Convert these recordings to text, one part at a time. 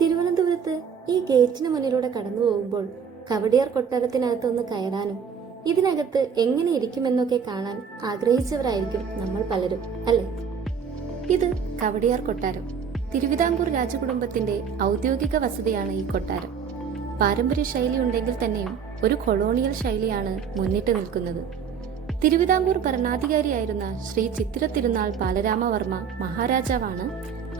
തിരുവനന്തപുരത്ത് ഈ ഗേറ്റിന് മുന്നിലൂടെ കടന്നു പോകുമ്പോൾ കവടിയാർ കൊട്ടാരത്തിനകത്തൊന്ന് കയറാനും ഇതിനകത്ത് എങ്ങനെ ഇരിക്കുമെന്നൊക്കെ കാണാൻ ആഗ്രഹിച്ചവരായിരിക്കും നമ്മൾ പലരും അല്ലേ? ഇത് കവടിയാർ കൊട്ടാരം. തിരുവിതാംകൂർ രാജകുടുംബത്തിന്റെ ഔദ്യോഗിക വസതിയാണ് ഈ കൊട്ടാരം. പാരമ്പര്യ ശൈലി ഉണ്ടെങ്കിൽ തന്നെയും ഒരു കൊളോണിയൽ ശൈലിയാണ് മുന്നിട്ട് നിൽക്കുന്നത്. തിരുവിതാംകൂർ ഭരണാധികാരിയായിരുന്ന ശ്രീ ചിത്തിര തിരുനാൾ ബാലരാമവർമ്മ മഹാരാജാവാണ്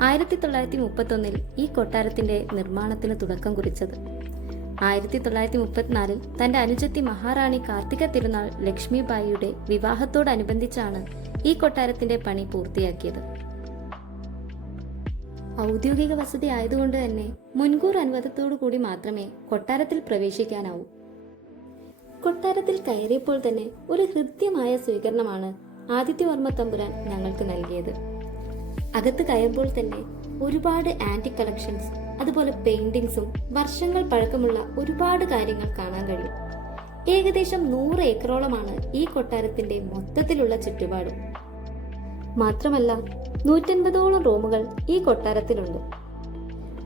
ആയിരത്തി തൊള്ളായിരത്തി മുപ്പത്തൊന്നിൽ ഈ കൊട്ടാരത്തിന്റെ നിർമ്മാണത്തിന് തുടക്കം കുറിച്ചത്. ആയിരത്തി തൊള്ളായിരത്തി മുപ്പത്തിനാലിൽ തന്റെ അനുജത്തി മഹാറാണി കാർത്തിക തിരുനാൾ ലക്ഷ്മിബായിയുടെ വിവാഹത്തോടനുബന്ധിച്ചാണ് ഈ കൊട്ടാരത്തിന്റെ പണി പൂർത്തിയാക്കിയത്. ഔദ്യോഗിക വസതി ആയതുകൊണ്ട് തന്നെ മുൻകൂർ അനുവാദത്തോടു കൂടി മാത്രമേ കൊട്ടാരത്തിൽ പ്രവേശിക്കാനാവൂ. കൊട്ടാരത്തിൽ കയറിയപ്പോൾ തന്നെ ഒരു ഹൃദ്യമായ സ്വീകരണമാണ് ആദിത്യവർമ്മ തമ്പുരാൻ ഞങ്ങൾക്ക് നൽകിയത്. അകത്ത് കയറുമ്പോൾ തന്നെ ഒരുപാട് ആന്റി കളക്ഷൻസ് അതുപോലെ പെയിന്റിങ്സും വർഷങ്ങൾ പഴക്കമുള്ള ഒരുപാട് കാര്യങ്ങൾ കാണാൻ കഴിയും. ഏകദേശം നൂറ് ഏക്കറോളമാണ് ഈ കൊട്ടാരത്തിന്റെ മൊത്തത്തിലുള്ള ചുറ്റുപാടും. മാത്രമല്ല നൂറ്റൻപതോളം റൂമുകൾ ഈ കൊട്ടാരത്തിലുണ്ട്.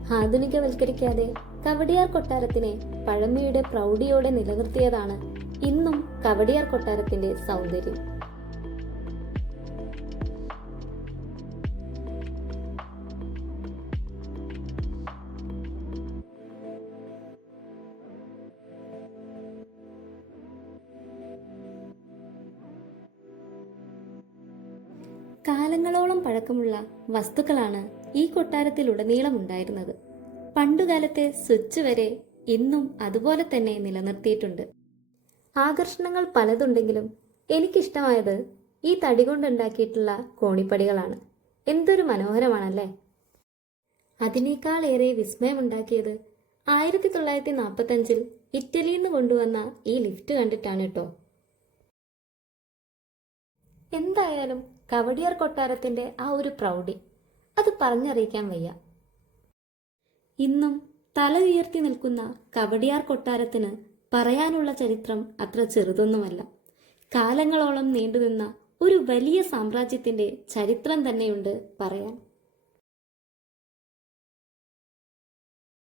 ആധുനികവൽക്കരിക്കാതെ കവടിയാർ കൊട്ടാരത്തിനെ പഴമയുടെ പ്രൗഢിയോടെ നിലനിർത്തിയതാണ് ഇന്നും കവടിയാർ കൊട്ടാരത്തിന്റെ സൗന്ദര്യം. കാലങ്ങളോളം പഴക്കമുള്ള വസ്തുക്കളാണ് ഈ കൊട്ടാരത്തിലുടനീളം ഉണ്ടായിരുന്നത്. പണ്ടുകാലത്തെ സ്വിച്ച് വരെ ഇന്നും അതുപോലെ തന്നെ നിലനിർത്തിയിട്ടുണ്ട്. ആകർഷണങ്ങൾ പലതുണ്ടെങ്കിലും എനിക്കിഷ്ടമായത് ഈ തടി കൊണ്ടുണ്ടാക്കിയിട്ടുള്ള കോണിപ്പടികളാണ്. എന്തൊരു മനോഹരമാണല്ലേ? അതിനേക്കാളേറെ വിസ്മയമുണ്ടാക്കിയത് ആയിരത്തി തൊള്ളായിരത്തി നാൽപ്പത്തഞ്ചിൽ ഇറ്റലിയിൽ നിന്ന് കൊണ്ടുവന്ന ഈ ലിഫ്റ്റ് കണ്ടിട്ടാണ് കേട്ടോ എന്തായാലും കവടിയാർ കൊട്ടാരത്തിന്റെ ആ ഒരു പ്രൗഢി അത് പറഞ്ഞറിയിക്കാൻ വയ്യ. ഇന്നും തല ഉയർത്തി നിൽക്കുന്ന കവടിയാർ കൊട്ടാരത്തിന് പറയാനുള്ള ചരിത്രം അത്ര ചെറുതൊന്നുമല്ല. കാലങ്ങളോളം നീണ്ടുനിന്ന ഒരു വലിയ സാമ്രാജ്യത്തിന്റെ ചരിത്രം തന്നെയുണ്ട് പറയാൻ.